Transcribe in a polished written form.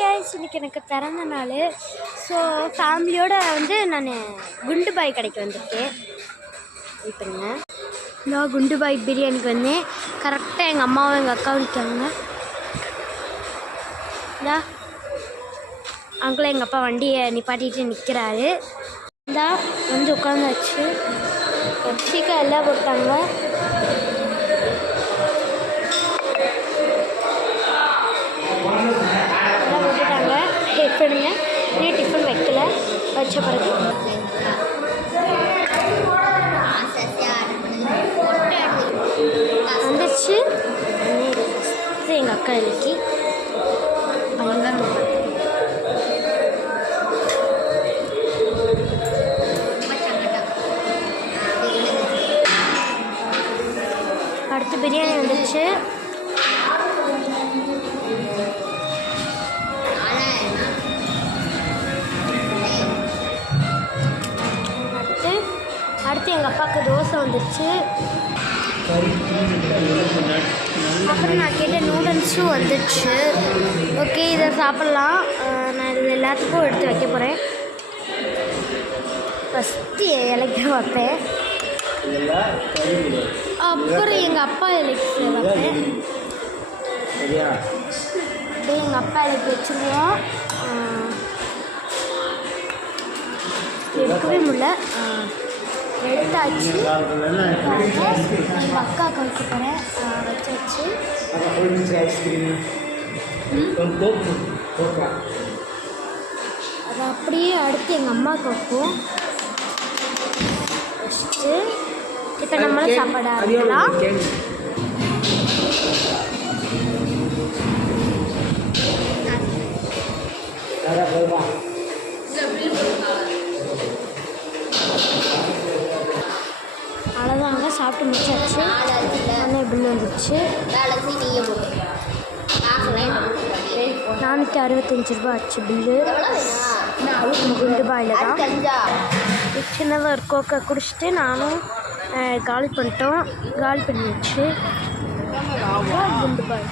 Guys, இன்றைக்கி எனக்கு பிறந்த நாள். ஸோ ஃபேமிலியோடு வந்து நான் குண்டு பாய் கடைக்கு வந்திருக்கேன். இப்போங்க நான் குண்டு பாய் பிரியாணிக்கு வந்தேன். கரெக்டாக எங்கள் அம்மாவும் எங்கள் அக்காவும் நிற்காங்க. இந்தா அங்கிள் எங்கள் அப்பா வண்டியை நிப்பாட்டிட்டு நிற்கிறாரு. இந்தா வந்து உட்காந்தாச்சு. பெப்சிக்கா எல்லாம் போட்டாங்க. டிஃபனுங்க இன்னும் டிஃபன் வைக்கல, வச்ச பிறகு வந்துச்சு. எங்கள் அக்கா இன்னைக்கு அடுத்து பிரியாணி வந்துச்சு. அடுத்து எங்கள் அப்பாவுக்கு தோசை வந்துடுச்சு. அப்புறம் நான் கேட்ட நூடுல்ஸும் வந்துடுச்சு. ஓகே, இதை சாப்பிட்லாம். நான் இது எல்லாத்துக்கும் எடுத்து வைக்க போகிறேன். ஃபஸ்ட்டு இலைக்கு வைப்பேன், அப்புறம் எங்கள் அப்பா இலைக்கு வைப்பேன். அப்படியே எங்கள் அப்பா இலைக்கு வச்சுருவோம். எடுக்கவே முடியல, எடுத்தாச்சு. எங்கள் அக்காவுக்கு வைக்க போகிறேன், வச்சாச்சு. அது அப்படியே அடுத்து எங்கள் அம்மாவுக்கு வைப்போம். வச்சுட்டு இப்போ நம்மளும் சாப்பாடு ஆரம்பிக்கலாம். அவ்வளோதாங்க, சாப்பிட்டு முடிச்சாச்சு. ஆனால் பில்லு வந்துடுச்சு. 465 ரூபா ஆச்சு பில்லு. குண்டு பாயில் தான். சின்னதாக ஒரு கோக்கை குடிச்சிட்டு நானும் காலி பண்ணிட்டோம். காலி பண்ணிடுச்சு குண்டு பாய்.